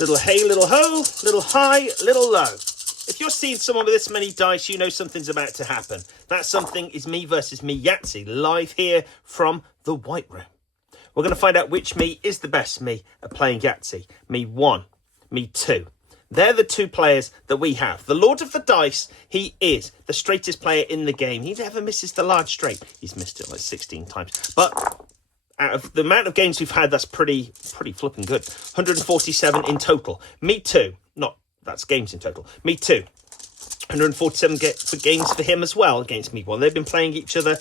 Little hey, little ho, little high, little low. If you're seeing someone with this many dice, you know something's about to happen. That something is me versus Me Yahtzee, live here from the White Room. We're going to find out which me is the best me at playing Yahtzee. Me 1, me 2. They're the two players that we have. The Lord of the Dice, he is the straightest player in the game. He never misses the large straight. He's missed it like 16 times. But out of the amount of games we've had, that's pretty flipping good. 147 in total. Me 2. That's games in total. Me 2. 147 games for him as well against Me 1. They've been playing each other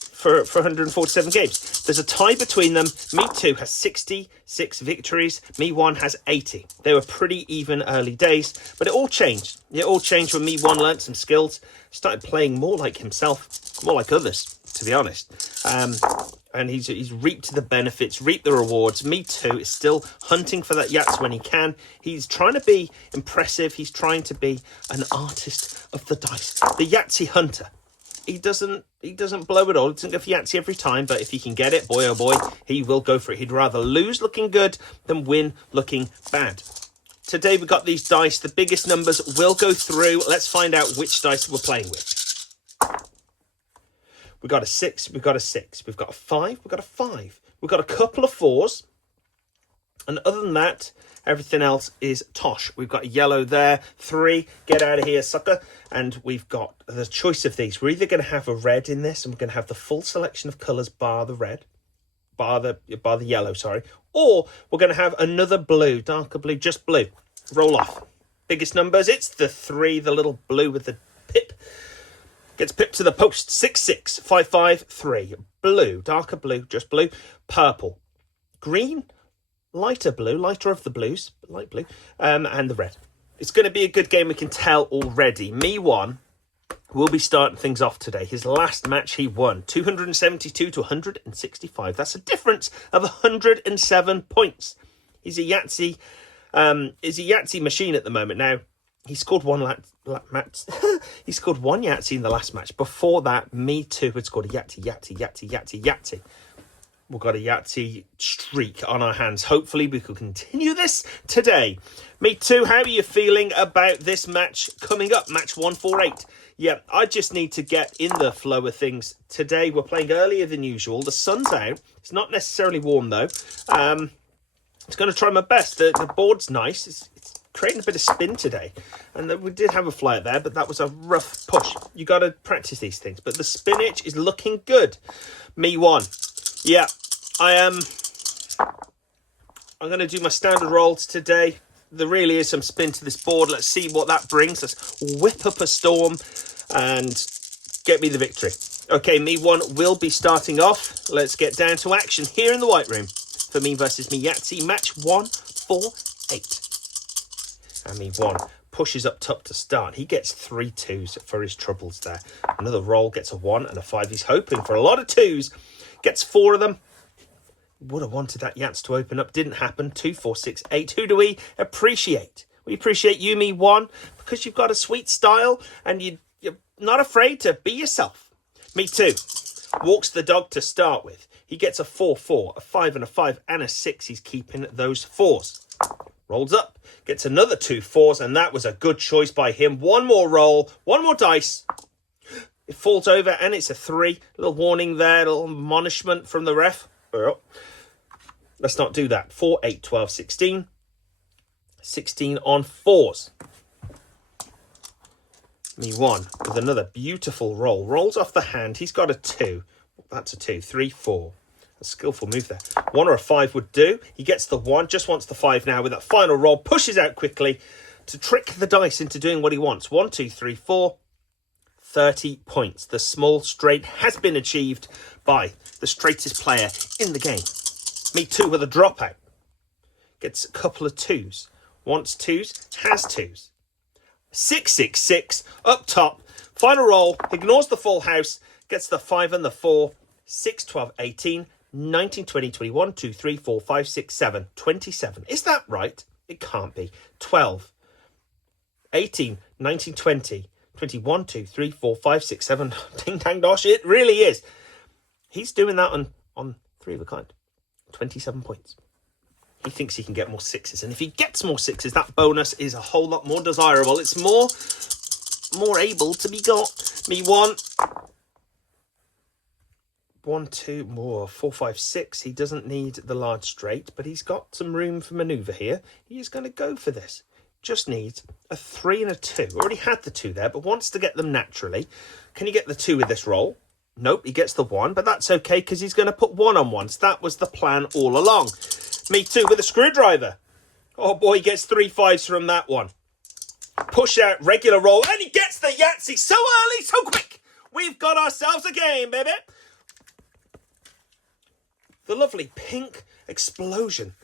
for 147 games. There's a tie between them. Me 2 has 66 victories. Me 1 has 80. They were pretty even early days, but it all changed. It all changed when Me 1 learnt some skills, started playing more like himself, more like others, to be honest. And he's reaped the benefits, reaped the rewards. Me 2 is still hunting for that Yahtzee when he can. He's trying to be impressive. He's trying to be an artist of the dice. The Yahtzee hunter. He doesn't blow it all. He doesn't go for Yahtzee every time, but if he can get it, boy oh boy, he will go for it. He'd rather lose looking good than win looking bad. Today we've got these dice. The biggest numbers will go through. Let's find out which dice we're playing with. We've got a 6, we've got a 6, we've got a 5, we've got a 5. We've got a couple of 4s. And other than that, everything else is tosh. We've got a yellow there, 3, get out of here, sucker. And we've got the choice of these. We're either going to have a red in this, and we're going to have the full selection of colours bar the red, bar the yellow, sorry. Or we're going to have another blue, darker blue, just blue. Roll off. Biggest numbers, it's the 3, the little blue with the pip. Gets pipped to the post. 6, 6, 5, 5, 3. Blue, darker blue, just blue. Purple. Green, lighter blue, lighter of the blues, light blue. And the red. It's going to be a good game, we can tell already. Me 1 will be starting things off today. His last match he won. 272 to 165. That's a difference of 107 points. He's a Yahtzee machine at the moment. Now, he scored one he scored one Yahtzee in the last match. Before that, Me 2 had scored a Yahtzee. We've got a Yahtzee streak on our hands. Hopefully, we can continue this today. Me 2, how are you feeling about this match coming up? Match 148. Yeah, I just need to get in the flow of things. Today, we're playing earlier than usual. The sun's out. It's not necessarily warm, though. It's going to try my best. The board's nice. It's creating a bit of spin today, and we did have a flyer there, but that was a rough push. You got to practice these things, but the spinach is looking good. Me 1, yeah, I'm going to do my standard rolls today. There really is some spin to this board. Let's see what that brings. Let's whip up a storm and get me the victory. Okay, Me 1 will be starting off. Let's get down to action here in the White Room for Me versus Me Yahtzee, match 148. And Me 1 pushes up top to start. He gets 3 2s for his troubles there. Another roll, gets a 1 and a 5. He's hoping for a lot of 2s. Gets 4 of them. Would have wanted that Yahtzee to open up. Didn't happen. 2, 4, 6, 8. Who do we appreciate? We appreciate you, Me 1, because you've got a sweet style and you're not afraid to be yourself. Me 2 walks the dog to start with. He gets a 4, 4, a 5 and a 5 and a 6. He's keeping those 4s. Rolls up, gets another 2 4s, and that was a good choice by him. One more roll, one more dice. It falls over, and it's a 3. Little warning there, little admonishment from the ref. Let's not do that. 4, 8, 12, 16. 16 on 4s. Me 1 with another beautiful roll. Rolls off the hand. He's got a 2. That's a 2. 3, 4. A skillful move there. 1 or a 5 would do. He gets the 1, just wants the 5 now with that final roll. Pushes out quickly to trick the dice into doing what he wants. 1, 2, 3, 4. 30 points. The small straight has been achieved by the straightest player in the game. Me 2 with a dropout. Gets a couple of 2s. Wants 2s, has 2s. 6, 6, 6 up top. Final roll. Ignores the full house. Gets the 5 and the 4. 6, 12, 18. 19, 20, 21, 2, 3, 4, 5, 6, 7, 27. Is that right? It can't be. 12, 18, 19, 20, 21, 2, 3, 4, 5, 6, 7. Ding dang dosh, it really is. He's doing that on 3 of a kind. 27 points. He thinks he can get more sixes. And if he gets more sixes, that bonus is a whole lot more desirable. It's more able to be got. Me 1. 1, 2, more, 4, 5, 6. He doesn't need the large straight, but he's got some room for manoeuvre here. He is going to go for this. Just needs a 3 and a 2. Already had the 2 there, but wants to get them naturally. Can he get the 2 with this roll? Nope, he gets the 1, but that's okay because he's going to put 1 on 1. So that was the plan all along. Me 2 with a screwdriver. Oh boy, he gets 3 5s from that one. Push out, regular roll, and he gets the Yahtzee so early, so quick. We've got ourselves a game, baby. The lovely pink explosion.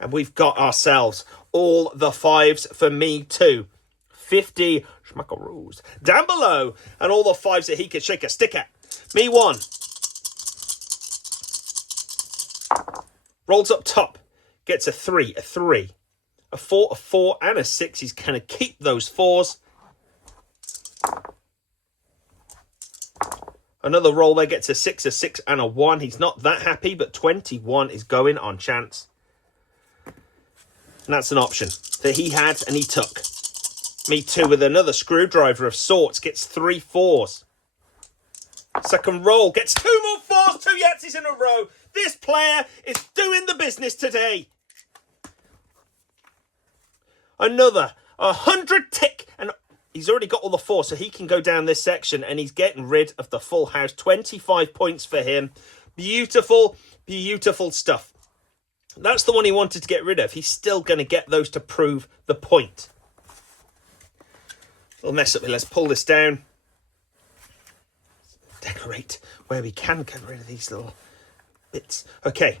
And we've got ourselves all the 5s for me too. 50 schmackaroos down below. And all the 5s that he could shake a stick at. Me 1. Rolls up top. Gets a 3, a 3. A 4, a 4, and a 6. He's going to keep those 4s. Another roll there, gets a 6, and a 1. He's not that happy, but 21 is going on chance. And that's an option that he had and he took. Me 2 with another screwdriver of sorts. Gets 3 4s. Second roll. Gets 2 more 4s. 2 Yahtzees in a row. This player is doing the business today. Another 100 tick. And he's already got all the 4, so he can go down this section. And he's getting rid of the full house. 25 points for him. Beautiful, beautiful stuff. That's the one he wanted to get rid of. He's still going to get those to prove the point. We'll mess up. Let's pull this down. Decorate where we can get rid of these little bits. Okay.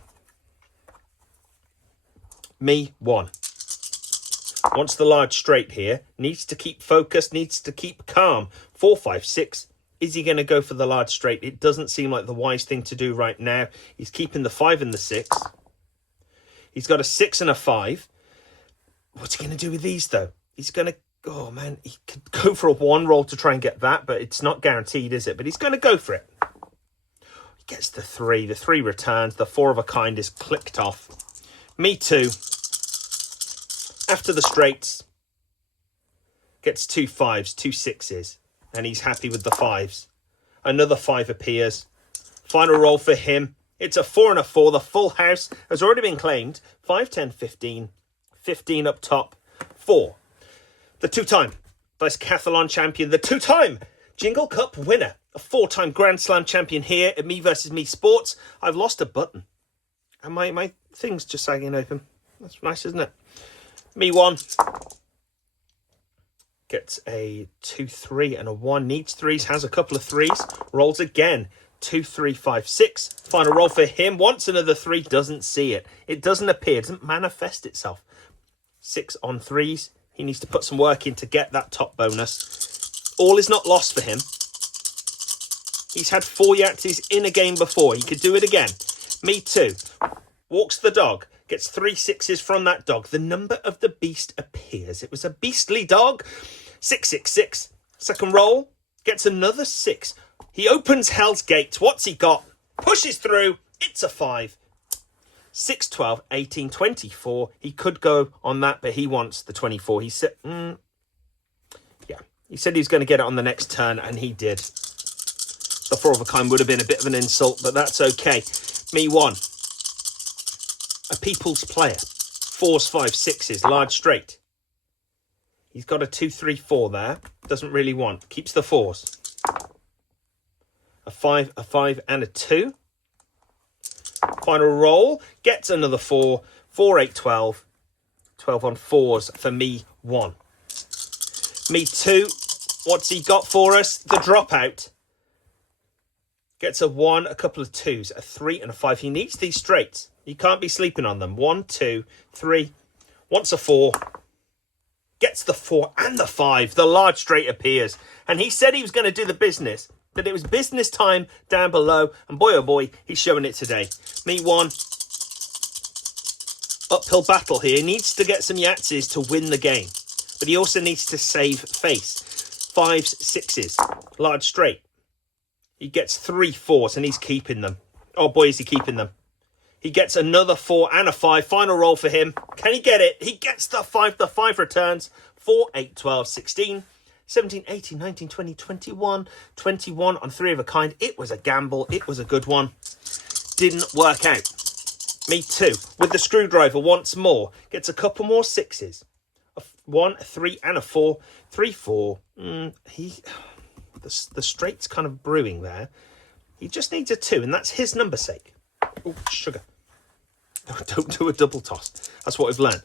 Me 1. Wants the large straight here. Needs to keep focused. Needs to keep calm. 4, 5, 6. Is he going to go for the large straight? It doesn't seem like the wise thing to do right now. He's keeping the 5 and the 6. He's got a 6 and a 5. What's he going to do with these, though? He's going to... Oh, man, he could go for a 1 roll to try and get that, but it's not guaranteed, is it? But he's going to go for it. He gets the 3. The 3 returns. The 4 of a kind is clicked off. Me 2. After the straights. Gets 2 5s, 2 6s. And he's happy with the 5s. Another 5 appears. Final roll for him. It's a 4 and a 4. The full house has already been claimed. 5, 10, 15. 15 up top. 4. The 2-time Bicycathlon champion. The 2-time Jingle Cup winner. A 4-time Grand Slam champion here at Me vs Me Sports. I've lost a button. And my thing's just sagging open. That's nice, isn't it? Me 1. Gets a 2, 3 and a 1. Needs 3s. Has a couple of 3s. Rolls again. 2, 3, 5, 6. Final roll for him. Wants another 3. Doesn't see it. It doesn't appear. It doesn't manifest itself. 6 on 3s. He needs to put some work in to get that top bonus. All is not lost for him. He's had 4 Yahtzees in a game before. He could do it again. Me 2. Walks the dog. Gets 3 6s from that dog. The number of the beast appears. It was a beastly dog. 6, 6, 6. Second roll. Gets another 6. He opens Hell's Gate. What's he got? Pushes through. It's a 5. 6, 12, 18, 24. He could go on that, but he wants the 24. He said, yeah. He said he was going to get it on the next turn, and he did. The 4 of a kind would have been a bit of an insult, but that's okay. Me 1. A people's player. 4s, 5, 6s. Large straight. He's got a 2, 3, 4 there. Doesn't really want. Keeps the 4s. A 5, and a 2. Final roll. Gets another 4. 4, 8, 12. 12 on 4s for me 1. Me 2. What's he got for us? The dropout. Gets a 1, a couple of 2s, a 3 and a 5. He needs these straights. He can't be sleeping on them. 1, 2, 3. Wants a 4. Gets the 4 and the 5. The large straight appears. And he said he was going to do the business. That it was business time down below. And boy, oh boy, he's showing it today. Me 1. Uphill battle here. He needs to get some Yahtzees to win the game. But he also needs to save face. 5s, 6s. Large straight. He gets 3 4s and he's keeping them. Oh boy, is he keeping them. He gets another 4 and a 5. Final roll for him. Can he get it? He gets the 5. The 5 returns. 4, 8, 12, 16, 17, 18, 19, 20, 21. 21 on 3 of a kind. It was a gamble. It was a good one. Didn't work out. Me too. With the screwdriver once more. Gets a couple more 6s. A 1, a 3 and a 4. 3, 4. The straight's kind of brewing there. He just needs a 2, and that's his number's sake. Oh, sugar. Don't do a double toss. That's what we've learned.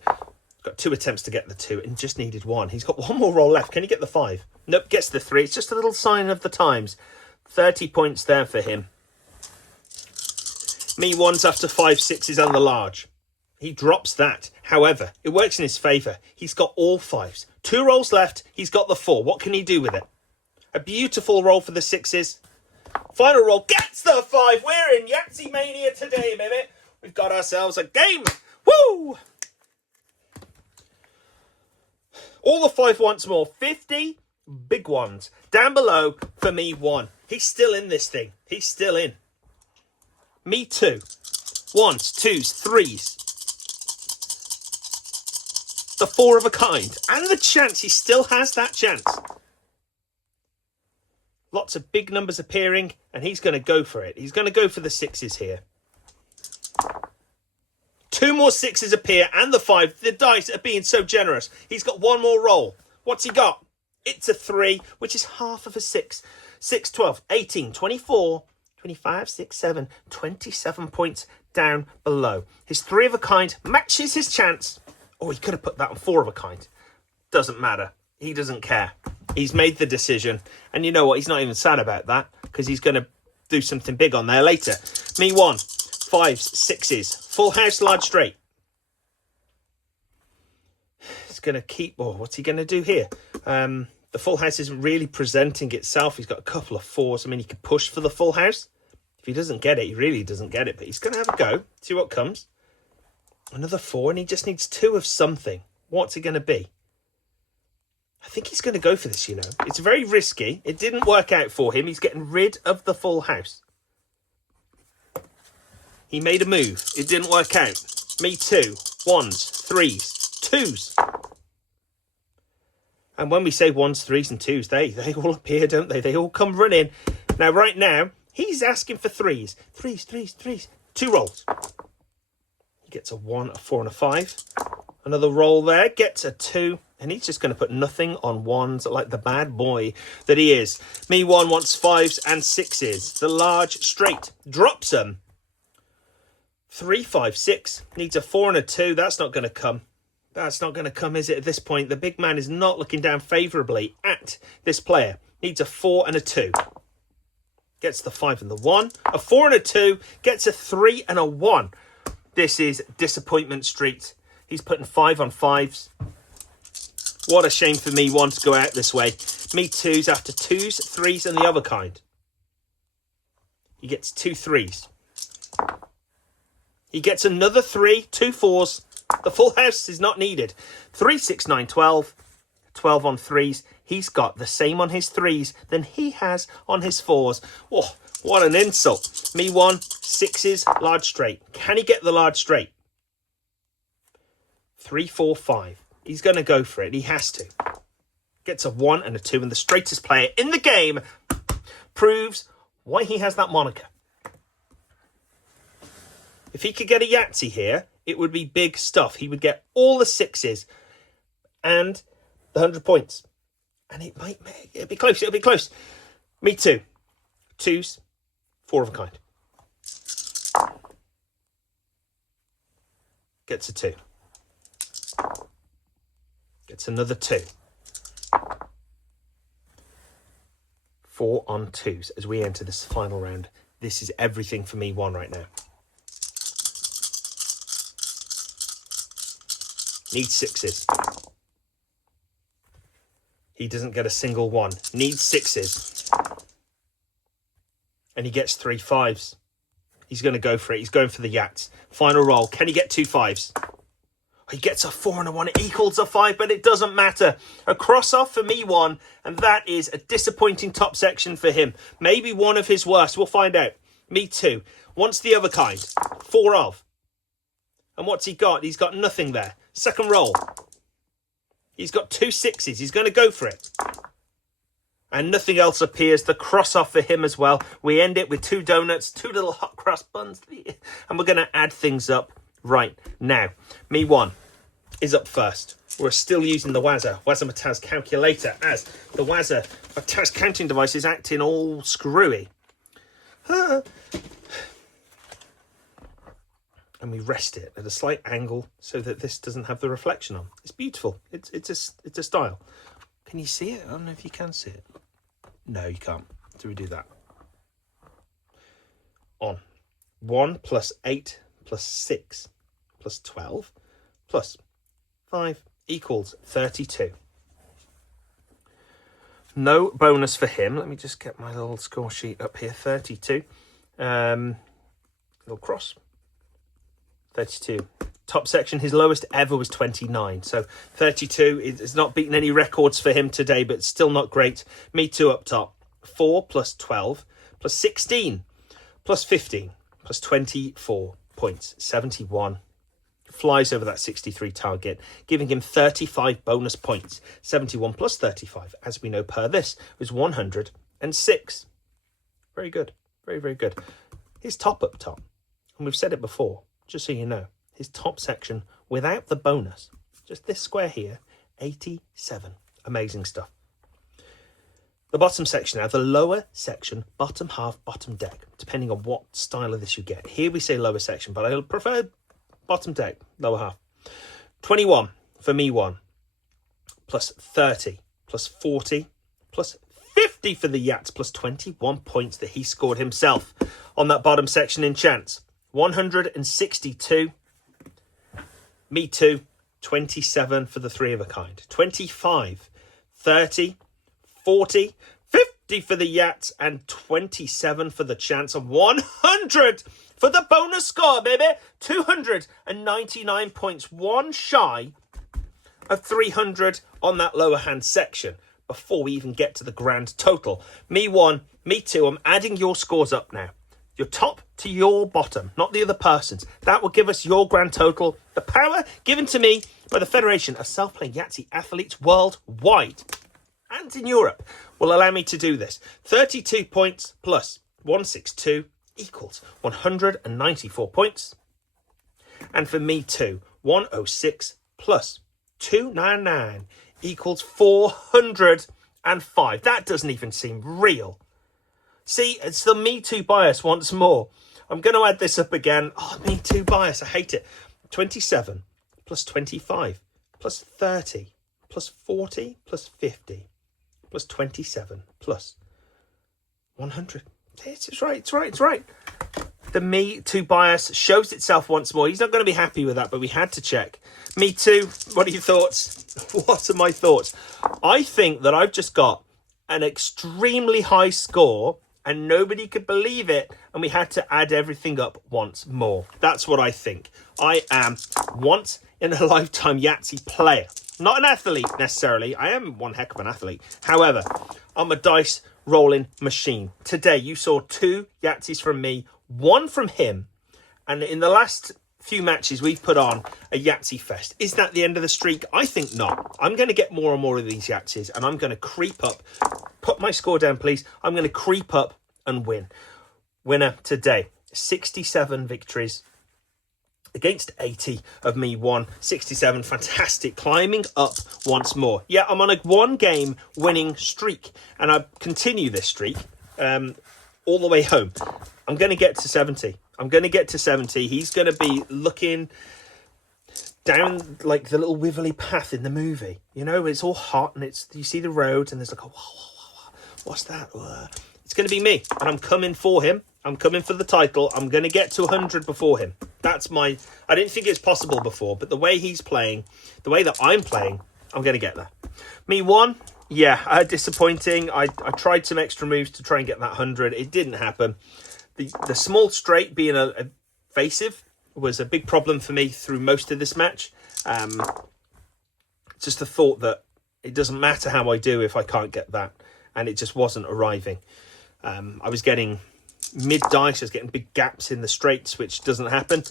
Got 2 attempts to get the 2 and just needed 1. He's got 1 more roll left. Can he get the 5? Nope, gets the 3. It's just a little sign of the times. 30 points there for him. Me 1s after 5 6s and the large. He drops that. However, it works in his favour. He's got all 5s. 2 rolls left. He's got the 4. What can he do with it? A beautiful roll for the 6s. Final roll gets the 5. We're in Yahtzee Mania today, baby. We've got ourselves a game. Woo! All the 5 once more. 50 big ones. Down below for me 1. He's still in this thing. He's still in. Me 2. 1s, 2s, 3s. The 4 of a kind. And the chance. He still has that chance. Lots of big numbers appearing, and he's going to go for it. He's going to go for the 6s here. 2 more 6s appear, and the 5. The dice are being so generous. He's got 1 more roll. What's he got? It's a 3, which is half of a 6. 6, 12, 18, 24, 25, 6, 7, 27 points down below. His 3 of a kind matches his chance. Oh, he could have put that on 4 of a kind. Doesn't matter. He doesn't care. He's made the decision. And you know what? He's not even sad about that because he's going to do something big on there later. Me 1. 5s, 6s. Full house, large straight. He's going to keep... Oh, what's he going to do here? The full house isn't really presenting itself. He's got a couple of 4s. I mean, he could push for the full house. If he doesn't get it, he really doesn't get it. But he's going to have a go. See what comes. Another 4, and he just needs 2 of something. What's it going to be? I think he's going to go for this, you know. It's very risky. It didn't work out for him. He's getting rid of the full house. He made a move. It didn't work out. Me 2. 1s, 3s, 2s. And when we say 1s, 3s and 2s, they all appear, don't they? They all come running. Now, right now, he's asking for 3s. 3s, 3s, 3s. 2 rolls. He gets a 1, a 4 and a 5. Another roll there. Gets a 2. And he's just going to put nothing on 1s like the bad boy that he is. Me 1 wants 5s and 6s. The large straight. Drops them. 3, 5, 6. Needs a 4 and a 2. That's not going to come. That's not going to come, is it, at this point? The big man is not looking down favourably at this player. Needs a 4 and a 2. Gets the 5 and the 1. A 4 and a 2. Gets a 3 and a 1. This is disappointment street. He's putting 5 on 5s. What a shame for me 1 to go out this way. Me 2s after 2s, 3s and the other kind. He gets 2 3s. He gets another 3, 2 4s. The full house is not needed. 3, 6, 9, 12. 12 on 3s. He's got the same on his 3s than he has on his 4s. Oh, what an insult. Me 1, 6s, large straight. Can he get the large straight? 3, 4, 5. He's going to go for it. He has to. Gets a 1 and a 2. And the straightest player in the game proves why he has that moniker. If he could get a Yahtzee here, it would be big stuff. He would get all the 6s and the 100 points. And it'll be close. It'll be close. Me 2. 2s. 4 of a kind. Gets a 2. Gets another 2. 4 on 2s as we enter this final round. This is everything for me 1 right now. Needs 6s. He doesn't get a single 1. Needs 6s. And he gets 3 5s. He's going to go for it. He's going for the Yahtzee. Final roll. Can he get 2 5s? He gets a 4 and a 1. It equals a 5, but it doesn't matter. A cross-off for me 1, and that is a disappointing top section for him. Maybe one of his worst. We'll find out. Me too. Wants the other kind. 4 of. And what's he got? He's got nothing there. Second roll. He's got 2 6s. He's going to go for it. And nothing else appears. The cross off for him as well. We end it with 2 donuts, 2 little hot cross buns. And we're going to add things up right now. Me 1 is up first. We're still using the Wazza calculator, as the Wazza counting device is acting all screwy. And we rest it at a slight angle so that this doesn't have the reflection on. It's beautiful. It's a style. Can you see it? I don't know if you can see it. No, you can't. Do we do that? On. 1 plus 8 plus 6 plus 12 plus 5 equals 32. No bonus for him. Let me just get my little score sheet up here. 32. Little cross. 32. Top section, his lowest ever was 29. So 32 is not beating any records for him today, but still not great. Me too up top. 4 plus 12 plus 16 plus 15 plus 24 points. 71. Flies over that 63 target, giving him 35 bonus points. 71 plus 35, as we know per this, was 106. Very good. Very, very good. His top up top, and we've said it before, just so you know, his top section without the bonus, just this square here, 87. Amazing stuff. The bottom section now, the lower section, bottom half, bottom deck, depending on what style of this you get. Here we say lower section, but I prefer bottom deck, lower half. 21 for me 1, plus 30, plus 40, plus 50 for the Yahtzee, plus 21 points that he scored himself on that bottom section in chance. 162. Me too. 27 for the 3 of a kind. 25, 30, 40, 50 for the Yahtzee, and 27 for the chance of 100 for the bonus score, baby. 299 points, one shy of 300 on that lower hand section before we even get to the grand total. Me 1, me 2. I'm adding your scores up now. Your top to your bottom, not the other person's. That will give us your grand total. The power given to me by the Federation of Self-Playing Yahtzee Athletes worldwide and in Europe will allow me to do this. 32 points plus 162 equals 194 points. And for me too, 106 plus 299 equals 405. That doesn't even seem real. See, it's the Me Too bias once more. I'm going to add this up again. Oh, Me Too bias, I hate it. 27 plus 25 plus 30 plus 40 plus 50 plus 27 plus 100. It's right. The Me Too bias shows itself once more. He's not going to be happy with that, but we had to check. Me Too, what are your thoughts? What are my thoughts? I think that I've just got an extremely high score and nobody could believe it, and we had to add everything up once more. That's what I think. I am once in a lifetime Yahtzee player. Not an athlete necessarily. I am one heck of an athlete. However, I'm a dice rolling machine. Today you saw 2 Yahtzees from me, 1 from him, and in the last few matches we've put on a Yahtzee fest. Is that the end of the streak? I think not. I'm going to get more and more of these Yahtzees, and I'm going to creep up. Put my score down, please. I'm going to creep up and win. Winner today, 67 victories against 80 of me 1. 67, fantastic. Climbing up once more. Yeah, I'm on a 1-game winning streak, and I continue this streak all the way home. I'm going to get to 70. He's going to be looking down like the little wibbly path in the movie. You know, it's all hot and you see the roads and there's like a what's that? It's going to be me, and I'm coming for him. I'm coming for the title. I'm going to get to 100 before him. I didn't think it's possible before, but the way he's playing, the way that I'm playing, I'm going to get there. Me 1, yeah, disappointing. I tried some extra moves to try and get that 100. It didn't happen. The small straight being evasive was a big problem for me through most of this match. Just the thought that it doesn't matter how I do if I can't get that, and it just wasn't arriving. I was getting mid-dice is getting big gaps in the straights, which doesn't happen.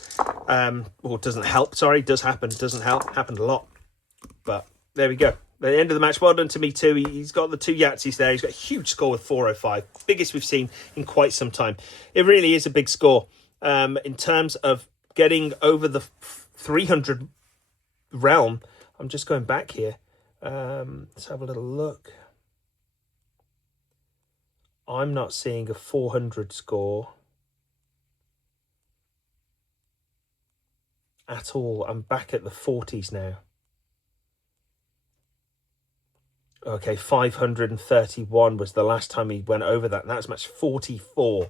Or doesn't help, sorry. Does happen, doesn't help. Happened a lot. But there we go. At the end of the match, well done to Me Too. He's got the 2 Yahtzees there. He's got a huge score with 405. Biggest we've seen in quite some time. It really is a big score. In terms of getting over the 300 realm. I'm just going back here. Let's have a little look. I'm not seeing a 400 score at all. I'm back at the 40s now. Okay, 531 was the last time he went over that. And that was match 44.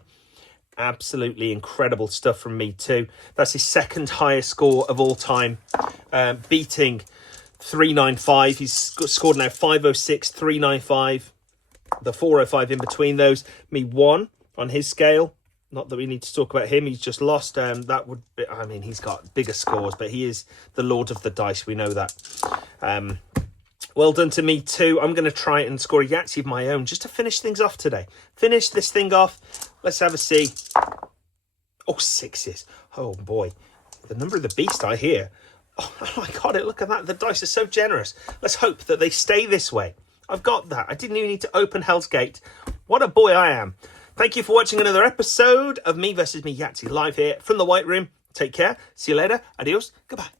Absolutely incredible stuff from Me Too. That's his second highest score of all time, beating 395. He's scored now 506, 395. The 405 in between those. Me 1 on his scale. Not that we need to talk about him. He's just lost. That would be, I mean, he's got bigger scores, but he is the Lord of the Dice. We know that. Well done to Me Too. I'm going to try and score a Yahtzee of my own just to finish things off today. Finish this thing off. Let's have a see. Oh, 6s. Oh, boy. The number of the beast I hear. Oh, my God, look at that. The dice are so generous. Let's hope that they stay this way. I've got that. I didn't even need to open Hell's Gate. What a boy I am. Thank you for watching another episode of Me versus Me Yahtzee live here from the White Room. Take care. See you later. Adios. Goodbye.